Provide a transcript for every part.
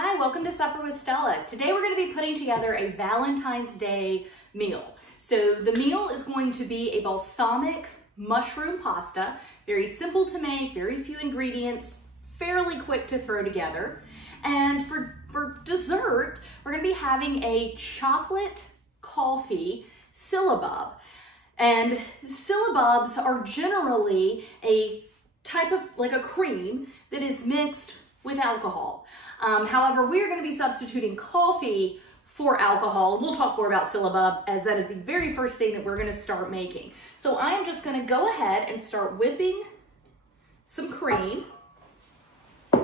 Hi, welcome to Supper with Stella. Today we're going to be putting together a Valentine's Day meal. So the meal is going to be a balsamic mushroom pasta. Very simple to make, very few ingredients, fairly quick to throw together. And for dessert, we're going to be having a chocolate coffee Syllabub. And Syllabubs are generally a type of like a cream that is mixed with alcohol. However, we're going to be substituting coffee for alcohol. We'll talk more about Syllabub as that is the very first thing that we're going to start making. So I am just going to go ahead and start whipping some cream. And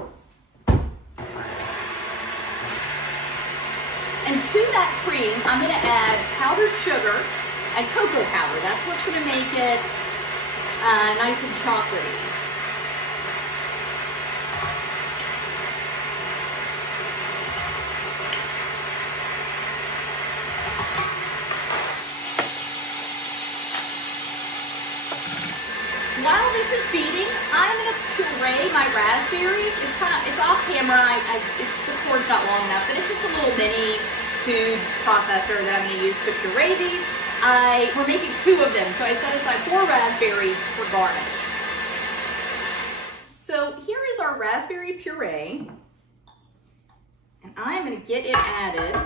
to that cream, I'm going to add powdered sugar and cocoa powder. That's what's going to make it nice and chocolatey. While this is beating, I'm going to puree my raspberries. It's off camera. The cord's not long enough, but it's just a little mini food processor that I'm going to use to puree these. We're making 2 of them, so I set aside 4 raspberries for garnish. So here is our raspberry puree, and I'm going to get it added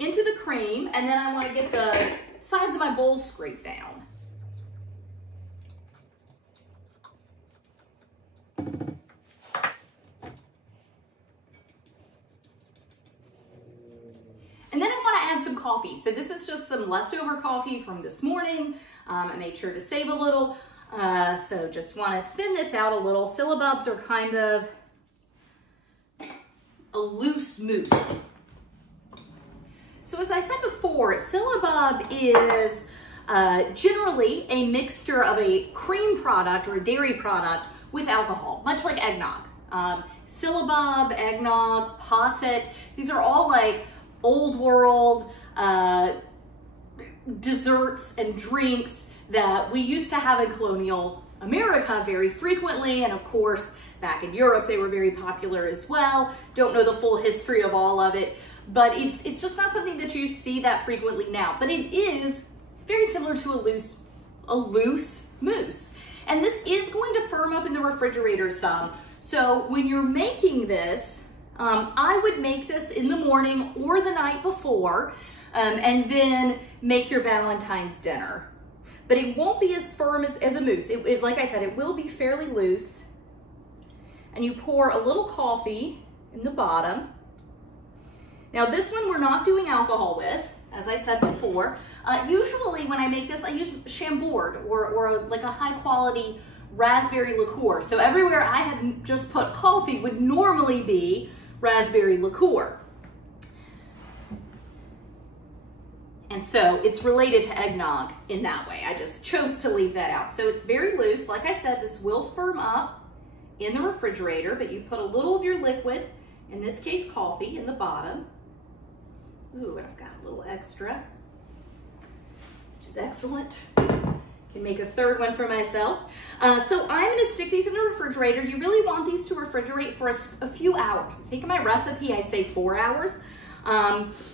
into the cream, and then I want to get the sides of my bowl scraped down. And then I want to add some coffee. So this is just some leftover coffee from this morning. I made sure to save a little. So just want to thin this out a little. Syllabubs are kind of a loose mousse. So as I said before, Syllabub is generally a mixture of a cream product or a dairy product with alcohol, much like eggnog. Syllabub, eggnog, posset, these are all like old world desserts and drinks that we used to have in colonial America very frequently, and of course back in Europe they were very popular as well. Don't know the full history of all of it, but it's just not something that you see that frequently now, but it is very similar to a loose mousse. And this is going to firm up in the refrigerator some. So when you're making this, I would make this in the morning or the night before, and then make your Valentine's dinner. But it won't be as firm as a mousse. Like I said, it will be fairly loose. And you pour a little coffee in the bottom. Now this one we're not doing alcohol with, as I said before. Usually when I make this, I use Chambord or like a high quality raspberry liqueur. So everywhere I have just put coffee would normally be raspberry liqueur. And so it's related to eggnog in that way. I just chose to leave that out. So it's very loose. Like I said, this will firm up in the refrigerator, but you put a little of your liquid, in this case coffee, in the bottom. Ooh, and I've got a little extra, which is excellent. Can make a 3rd one for myself. So I'm going to stick these in the refrigerator. You really want these to refrigerate for a few hours. I think in my recipe I say 4 hours.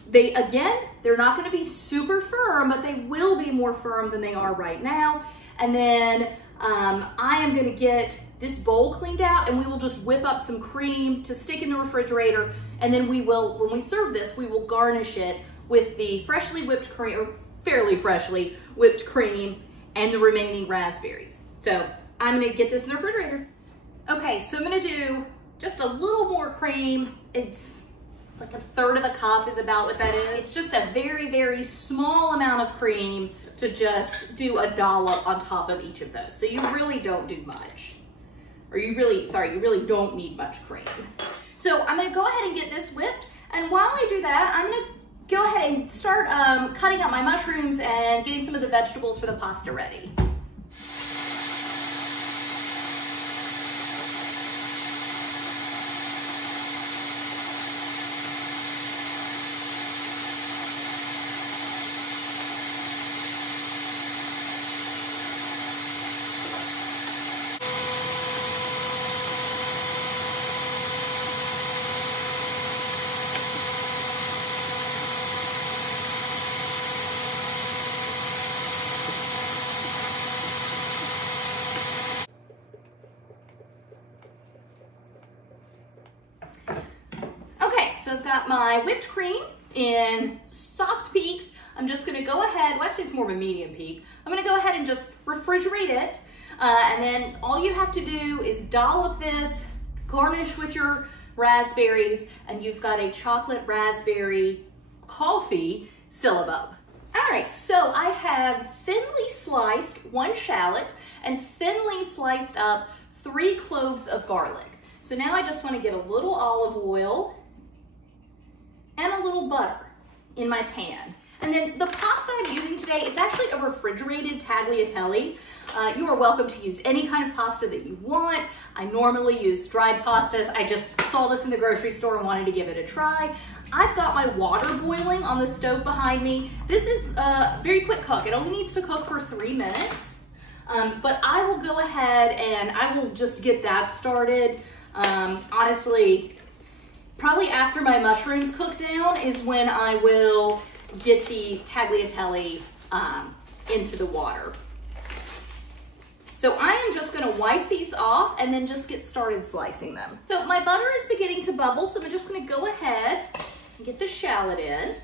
They're not going to be super firm, but they will be more firm than they are right now. And then I am going to get this bowl cleaned out, and we will just whip up some cream to stick in the refrigerator. And then we will, when we serve this, we will garnish it with the freshly whipped cream, or fairly freshly whipped cream, and the remaining raspberries. So I'm gonna get this in the refrigerator. Okay, so I'm gonna do just a little more cream. It's like a 1/3 of a cup is about what that is. It's just a very, very small amount of cream to just do a dollop on top of each of those. So you really don't do much. Or you really don't need much cream. So I'm gonna go ahead and get this whipped. And while I do that, I'm gonna go ahead and start cutting up my mushrooms and getting some of the vegetables for the pasta ready. got my whipped cream in soft peaks. I'm just gonna go ahead, well actually it's more of a medium peak. I'm gonna go ahead and just refrigerate it. And then all you have to do is dollop this, garnish with your raspberries, and you've got a chocolate raspberry coffee Syllabub. All right, so I have thinly sliced 1 shallot and thinly sliced up 3 cloves of garlic. So now I just want to get a little olive oil and a little butter in my pan. And then the pasta I'm using today, it's actually a refrigerated tagliatelle. You are welcome to use any kind of pasta that you want. I normally use dried pastas. I just saw this in the grocery store and wanted to give it a try. I've got my water boiling on the stove behind me. This is a very quick cook. It only needs to cook for 3 minutes. But I will go ahead and I will just get that started. Honestly, probably after my mushrooms cook down is when I will get the tagliatelle into the water. So I am just gonna wipe these off and then just get started slicing them. So my butter is beginning to bubble, so I'm just gonna go ahead and get the shallot in.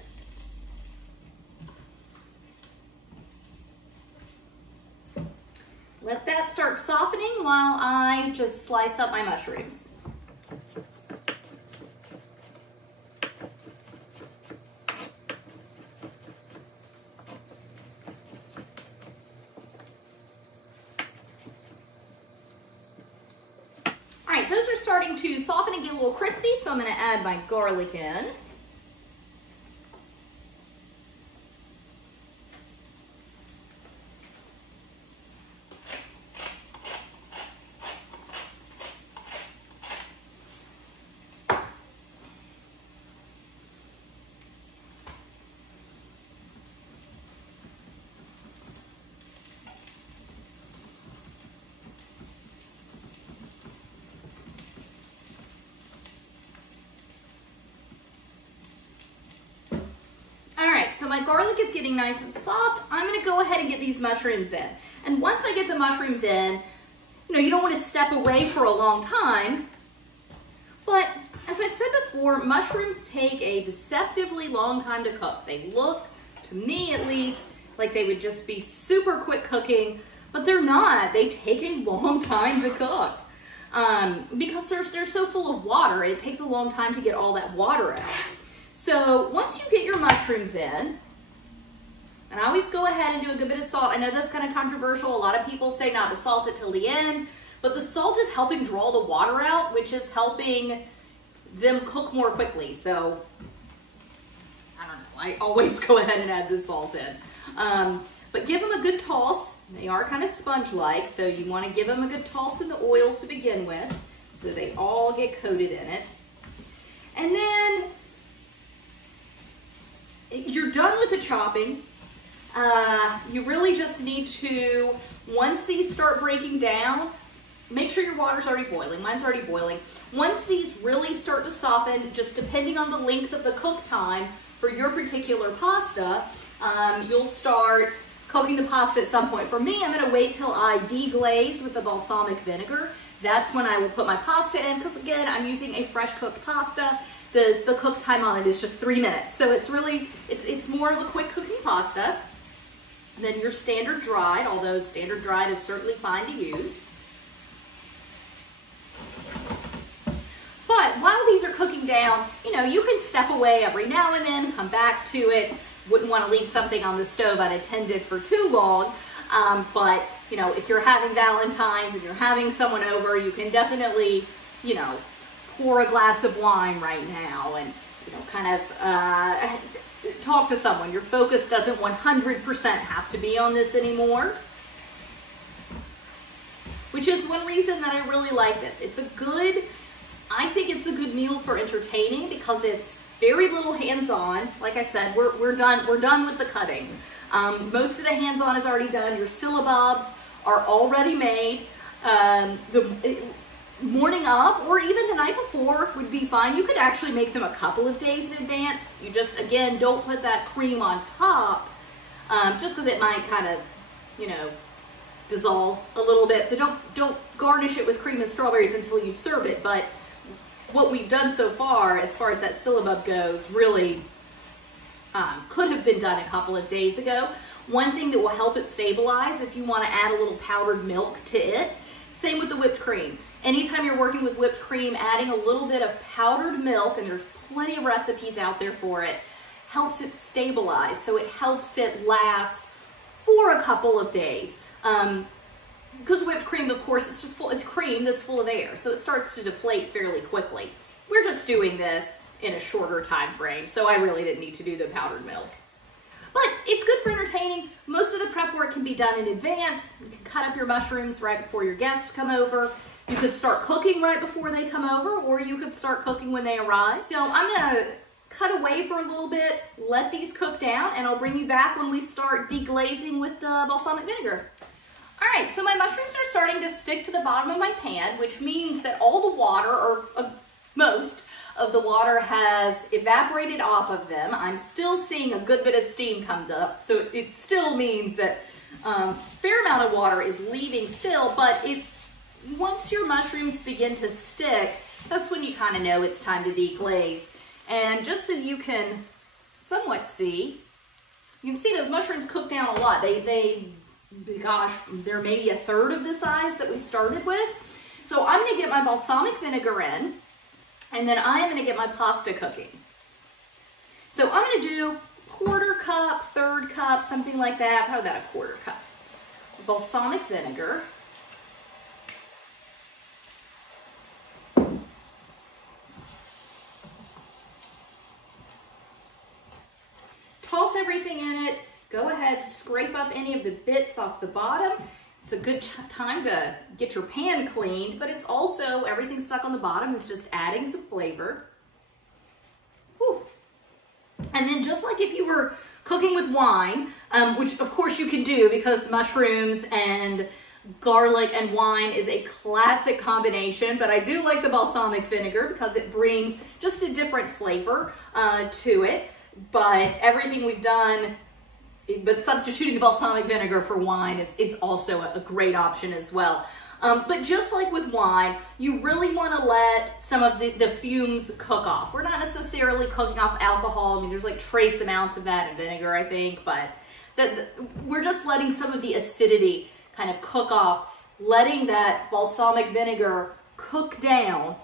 Let that start softening while I just slice up my mushrooms. All right, those are starting to soften and get a little crispy, so I'm gonna add my garlic in. So my garlic is getting nice and soft. I'm gonna go ahead and get these mushrooms in. And once I get the mushrooms in, you don't wanna step away for a long time, but as I've said before, mushrooms take a deceptively long time to cook. They look, to me at least, like they would just be super quick cooking, but they're not. They take a long time to cook. Because they're so full of water, it takes a long time to get all that water out. So once you get your mushrooms in, and I always go ahead and do a good bit of salt. I know that's kind of controversial. A lot of people say not to salt it till the end, but the salt is helping draw the water out, which is helping them cook more quickly. So I don't know, I always go ahead and add the salt in. But give them a good toss. They are kind of sponge-like, so you want to give them a good toss in the oil to begin with, so they all get coated in it. And then you're done with the chopping. You really just need to, once these start breaking down, make sure your water's already boiling. Mine's already boiling. Once these really start to soften, just depending on the length of the cook time for your particular pasta, you'll start cooking the pasta at some point. For me, I'm gonna wait till I deglaze with the balsamic vinegar. That's when I will put my pasta in, because again, I'm using a fresh cooked pasta. The cook time on it is just 3 minutes. So it's really, it's more of a quick cooking pasta than your standard dried, although standard dried is certainly fine to use. But while these are cooking down, you can step away every now and then, come back to it. Wouldn't want to leave something on the stove unattended for too long. But, if you're having Valentines and you're having someone over, you can definitely, pour a glass of wine right now and, kind of talk to someone. Your focus doesn't 100% have to be on this anymore. Which is one reason that I really like this. I think it's a good meal for entertaining because it's very little hands-on. Like I said, we're done with the cutting. Most of the hands-on is already done. Your Syllabubs are already made. The morning of or even the night before would be fine. You could actually make them a couple of days in advance. You just, again, don't put that cream on top just because it might kind of, dissolve a little bit. So don't garnish it with cream and strawberries until you serve it. But what we've done so far as that Syllabub goes, really could have been done a couple of days ago. One thing that will help it stabilize, if you want to add a little powdered milk to it, same with the whipped cream. Anytime you're working with whipped cream, adding a little bit of powdered milk, and there's plenty of recipes out there for it, helps it stabilize. So it helps it last for a couple of days. Because whipped cream, of course, it's cream that's full of air, so it starts to deflate fairly quickly. We're just doing this in a shorter time frame, so I really didn't need to do the powdered milk. But it's good for entertaining. Most of the prep work can be done in advance. You can cut up your mushrooms right before your guests come over. You could start cooking right before they come over, or you could start cooking when they arrive. So I'm gonna cut away for a little bit, let these cook down, and I'll bring you back when we start deglazing with the balsamic vinegar. All right, so my mushrooms are starting to stick to the bottom of my pan, which means that all the water, or most of the water, has evaporated off of them. I'm still seeing a good bit of steam comes up, so it still means that a fair amount of water is leaving still, but once your mushrooms begin to stick, that's when you kind of know it's time to deglaze. And just so you can somewhat see, you can see those mushrooms cook down a lot. Gosh, they're maybe a third of the size that we started with. So I'm gonna get my balsamic vinegar in, and then I'm gonna get my pasta cooking. So I'm gonna do quarter cup, third cup, something like that. How about a quarter cup? Balsamic vinegar. Toss everything in it. Go ahead, scrape up any of the bits off the bottom. It's a good time to get your pan cleaned, but it's also, everything stuck on the bottom is just adding some flavor. Whew. And then just like if you were cooking with wine, which of course you can do because mushrooms and garlic and wine is a classic combination, but I do like the balsamic vinegar because it brings just a different flavor to it. But everything we've done, but substituting the balsamic vinegar for wine is also a great option as well. But just like with wine, you really want to let some of the fumes cook off. We're not necessarily cooking off alcohol. I mean, there's like trace amounts of that in vinegar, I think, but we're just letting some of the acidity kind of cook off, letting that balsamic vinegar cook down,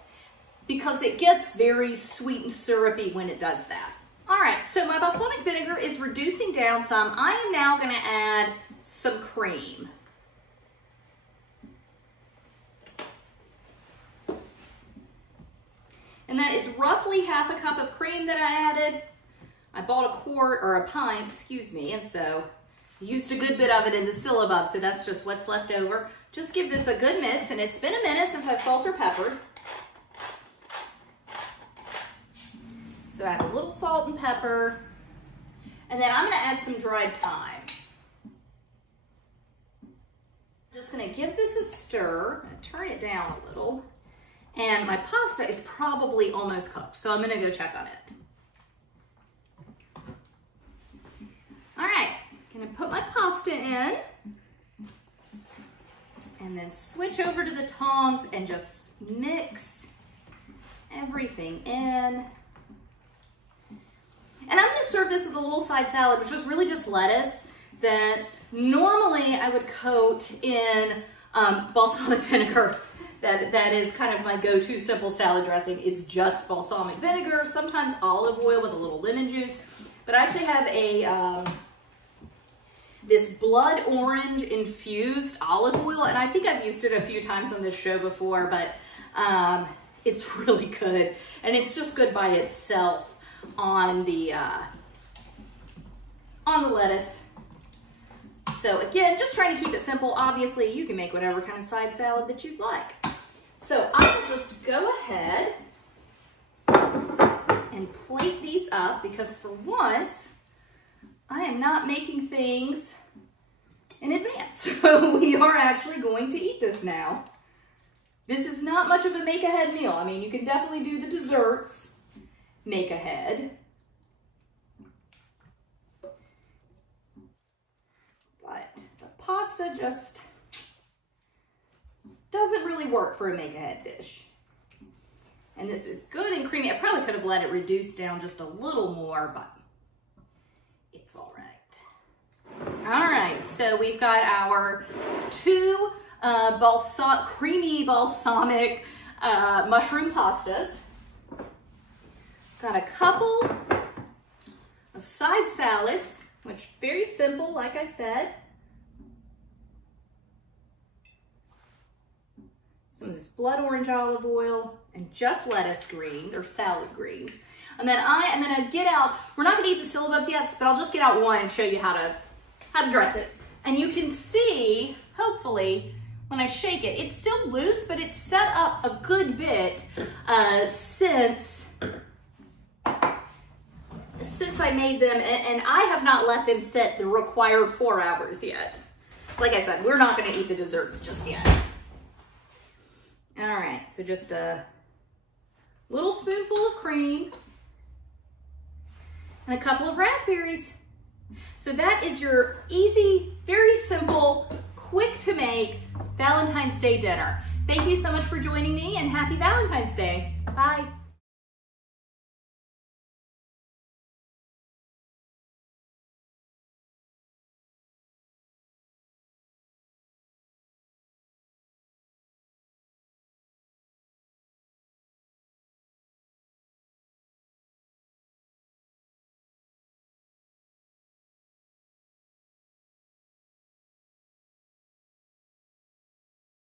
because it gets very sweet and syrupy when it does that. All right, so my balsamic vinegar is reducing down some. I am now gonna add some cream. And that is roughly half a cup of cream that I added. I bought a quart, or a pint, excuse me, and so I used a good bit of it in the Syllabub, so that's just what's left over. Just give this a good mix, and it's been a minute since I've salt or peppered. So add a little salt and pepper, and then I'm gonna add some dried thyme. Just gonna give this a stir, turn it down a little, and my pasta is probably almost cooked, so I'm gonna go check on it. All right, gonna put my pasta in, and then switch over to the tongs and just mix everything in. And I'm gonna serve this with a little side salad, which is really just lettuce that normally I would coat in balsamic vinegar. That is kind of my go-to simple salad dressing, is just balsamic vinegar, sometimes olive oil with a little lemon juice. But I actually have this blood orange infused olive oil, and I think I've used it a few times on this show before, but it's really good. And it's just good by itself on the lettuce. So again, just trying to keep it simple. Obviously, you can make whatever kind of side salad that you'd like. So I'll just go ahead and plate these up, because for once, I am not making things in advance. So we are actually going to eat this now. This is not much of a make-ahead meal. I mean, you can definitely do the desserts make ahead. But the pasta just doesn't really work for a make ahead dish. And this is good and creamy. I probably could have let it reduce down just a little more, but it's all right. All right, so we've got our 2 creamy balsamic mushroom pastas. Got a couple of side salads, which very simple, like I said. Some of this blood orange olive oil and just lettuce greens or salad greens. And then I am gonna get out, we're not gonna eat the Syllabubs yet, but I'll just get out one and show you how to dress it. And you can see, hopefully, when I shake it, it's still loose, but it's set up a good bit since I made them, and I have not let them sit the required 4 hours yet. Like I said, we're not gonna eat the desserts just yet. All right, so just a little spoonful of cream and a couple of raspberries. So that is your easy, very simple, quick to make Valentine's Day dinner. Thank you so much for joining me and happy Valentine's Day. Bye.